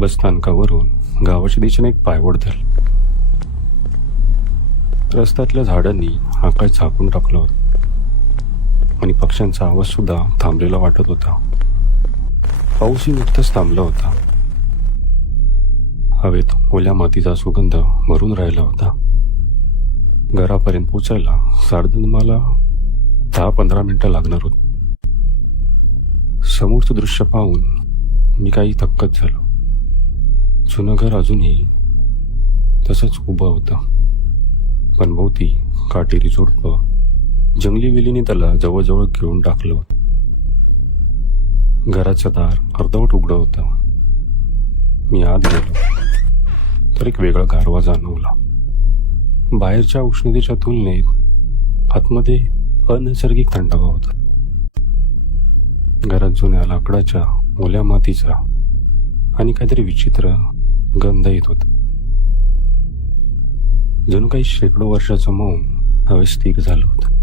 बसस्थानकावरून गावाच्या दिशेने एक पायवाट धरली. रस्त्यातल्या झाडांनी आकाश झाकून टाकलं होतं आणि पक्ष्यांचा आवाज सुद्धा थांबलेला वाटत होता. पाऊसही नुकताच थांबला होता. हवेत ओल्या मातीचा सुगंध भरून राहिला होता. घरापर्यंत पोचायला साधारण मला 10-15 मिनिटं लागणार होती. समोरचं दृश्य पाहून मी काही थक्कच झालो. जुनं घर अजूनही तसंच उभं होतं, पण भोवती काटेरी झुडपं, जंगली वेलीने त्याला जवळजवळ घेऊन टाकलं होतं. घराचं दार अर्धवट उघडं होतं. मी आत गेलो तर एक वेगळा गारवा जाणवला. बाहेरच्या उष्णतेच्या तुलनेत आतमध्ये अनैसर्गिक थंडावा होता. घरात जुन्या लाकडाच्या, ओल्या मातीचा आणि काहीतरी विचित्र गंध येत होता. जणू काही शेकडो वर्षाचं मौन हवे स्थिर झालं होतं.